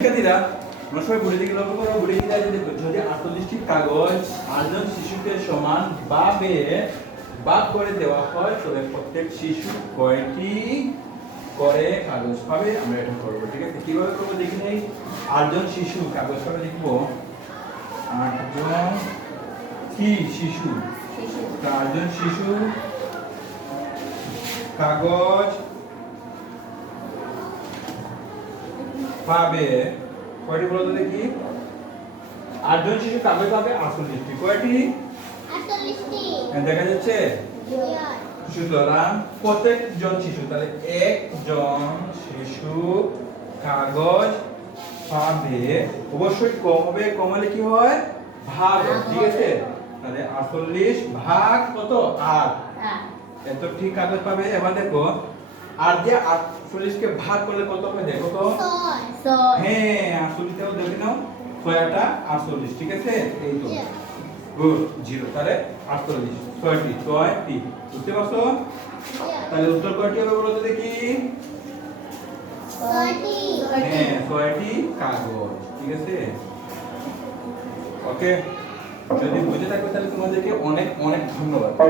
শিক্ষার্থীরা আমরা সবাই ঘুরে দিকে লক্ষ্য করো ঘুরে দিকে যদি যদি আটচল্লিশটি কাগজ আটজন শিশুকে সমান ভাবে ভাগ করে দেওয়া হয় তবে প্রত্যেক শিশু কয়টি করে কাগজ পাবে আমরা এটা করব ঠিক আছে? কীভাবে করব দেখি নেই? আটজন শিশু কাগজ পাবে লিখব আটজন কি শিশু? চারজন শিশু কাগজ পাবে কয়টি বলো তো দেখি? আটজন শিশু কাগজ পাবে? আটচল্লিশটি। কয়টি? হ্যাঁ, দেখা যাচ্ছে? সুতরাং প্রত্যেকজন শিশু তাহলে একজন শিশু কাগজ পাবে। অবশ্যই কম হবে কম হলে কি হয়? ভাগ ঠিক আছে? তাহলে আটচল্লিশ ভাগ কত? আট। এত ঠিক কাগজ পাবে? এবার দেখো আর যে আটচল্লিশকে ভাগ করলে কত হবে দেখো তো হ্যাঁ আটচল্লিশটাও দেখে নাও। ছয়টা আটচল্লিশ ঠিক আছে? এই তো। গুড জিরো তাহলে আটচল্লিশ। ছয়টি ছয়টি। বুঝতে পারছ? তাহলে উত্তর কয়টি হবে বলো তো দেখি? হ্যাঁ ছয়টি কাগজ ঠিক আছে? ওকে যদি বুঝে থাকবে তাহলে ধন্যবাদ